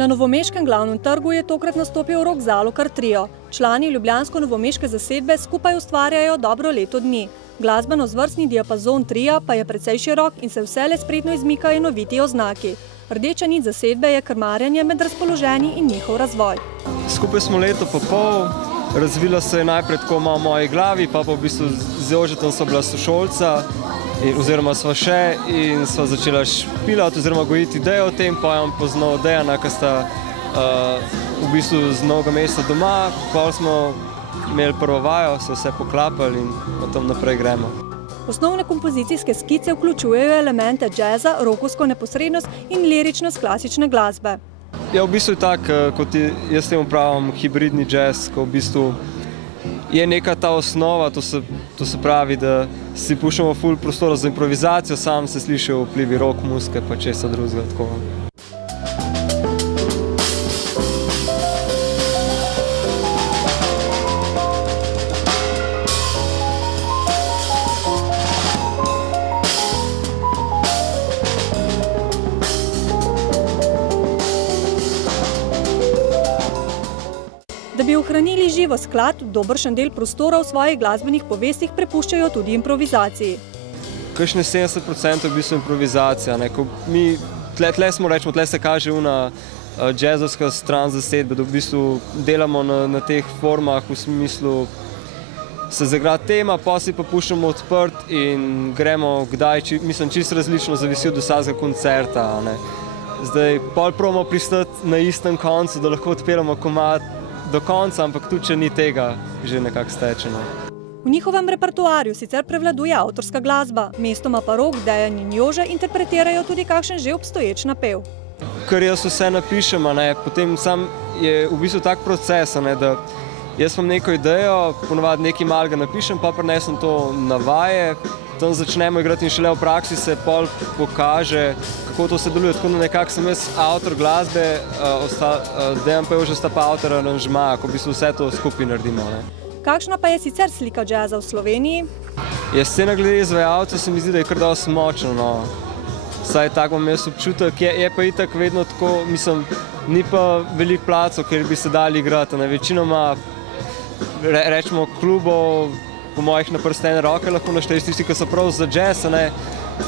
Na novomeškem glavnem trgu je tokrat nastopil Rok Zalokar trio. Člani ljubljansko-novomeške zasedbe skupaj ustvarjajo dobro leto dni. Glasbeno-zvrstni diapazon tria pa je precej širok in se vselej spretno izmika enoviti oznaki. Rdeča nit zasedbe je krmarjenje med razpoloženji in njihov razvoj. Skupaj smo leto pa pol, razvila se je najprej tako malo v moji glavi, pa v bistvu z Jožetom sva bila sošolca, oziroma sva še in sva začela špilati oziroma gojiti idejo o tem, pa je on poznal Dejana, ki sta v bistvu z Novega mesta doma, pol smo imeli prvo vajo, se vse poklapali in od tam naprej gremo. Osnovne kompozicijske skice vključujejo elemente džeza, rokovsko neposrednost in liričnost klasične glasbe. Ja, v bistvu je tak, kot jaz temu pravim, hibridni džez, ko v bistvu je neka ta osnova, to se pravi, da si puščamo ful prostora za improvizacijo, sam se slišijo vplivi rock muzike pa česa drugega tako. Da bi ohranili živo sklad, dobršen del prostora v svojih glasbenih povestih prepuščajo tudi improvizaciji. Kakšne 70% v bistvu improvizacija. Tle smo rečemo, tle se kaže una džezovska stran zasedbe, da v bistvu delamo na teh formah v smislu se zagra tema, pa si pa puščamo odprt in gremo kdaj, mislim, čisto različno, zavisi od vsakega koncerta. Zdaj, pol probamo pristati na istem koncu, da lahko odpiramo komad do konca, ampak tudi, če ni tega, že nekako stečeno. V njihovem repertoarju sicer prevladuje avtorska glasba, mestoma pa Rok, Dejan in Jože interpretirajo tudi kakšen že obstoječ napev. Ker jaz vse napišem, potem sam je v bistvu tak proces, da jaz imam neko idejo, ponovadi nekaj malega napišem, pa prenesem to na vaje, tam začnemo igrati in šele v praksi se pol pokaže, kako to se deluje. Tako da nekako sem jaz avtor glasbe, Dejan pa Jože sta pa avtor aranžmaja, ko v bistvu vse to skupaj naredimo. Kakšna pa je sicer slika džeza v Sloveniji? Scena glede izvajalcev se mi zdi, da je kar dosti močna. Vsaj tak imam jaz občutek, je pa itak vedno tako, mislim, ni pa veliko placov, kjer bi se dali igrati. Večinoma, rečemo, klubov, po mojih na prstene roke lahko našteješ tisti, ki so prav za džez.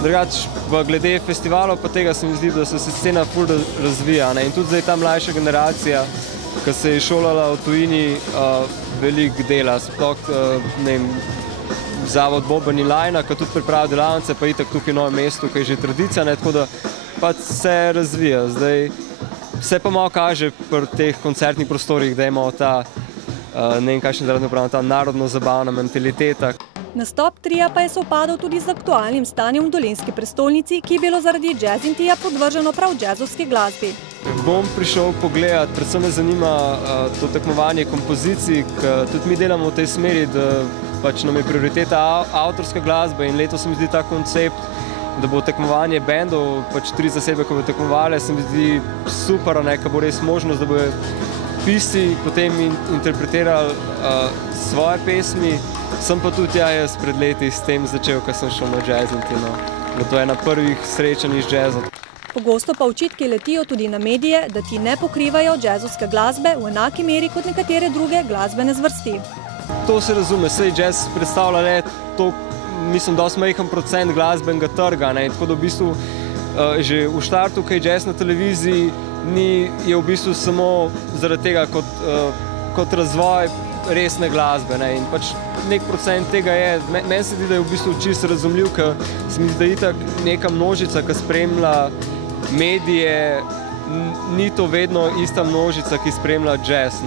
Drugač, glede festivalov pa tega se mi zdi, da se scena ful razvija. In tudi zdaj ta mlajša generacija, ki se je šolala v tujini, veliko dela. Sploh, ne vem, Zavod Boban in Lajna, ki tudi pripravlja delavnice, pa itak tukaj v Novem mestu, ki je že tradicija, tako da pač se razvija. Zdaj, vse pa malo kaže pri teh koncertnih prostorih, da imamo ta, ne vem kakšen zaradi upravljamo, ta narodno-zabavna mentaliteta. Nastop tria pa je sovpadal tudi z aktualnim stanjem v dolenjski prestolnici, ki je bilo zaradi Džezintija podvrženo prav džezovski glasbi. Bom prišel pogledat, predvsem me zanima to tekmovanje kompozicij, ker tudi mi delamo v tej smeri, da pač nam je prioriteta avtorska glasba in letos se mi zdi ta koncept, da bo tekmovanje bendov, pač 3 zasedbe, ko bo tekmovale, se mi zdi super, ko bo res možnost, da bojo pisci potem interpretirali svoje pesmi. Sem pa tudi jaz pred leti s tem začel, ko sem šel na Džezintino. To je na prvih srečanjih z džezom. Pogosto pa očitki letijo tudi na medije, da ti ne pokrivajo džezovske glasbe v enaki meri kot nekatere druge glasbene zvrsti. To se razume, saj džez predstavlja le to, mislim, dosti majhen procent glasbenega trga. Tako da v bistvu že v štartu, ko je džez na televiziji, je v bistvu samo zaradi tega kot razvoj resne glasbe. In pač nek procent tega je. Meni se zdi, da je v bistvu čisto razumljiv, ker se mi zdi, da je itak neka množica, ki spremlja medije, ni to vedno ista množica, ki spremlja džez.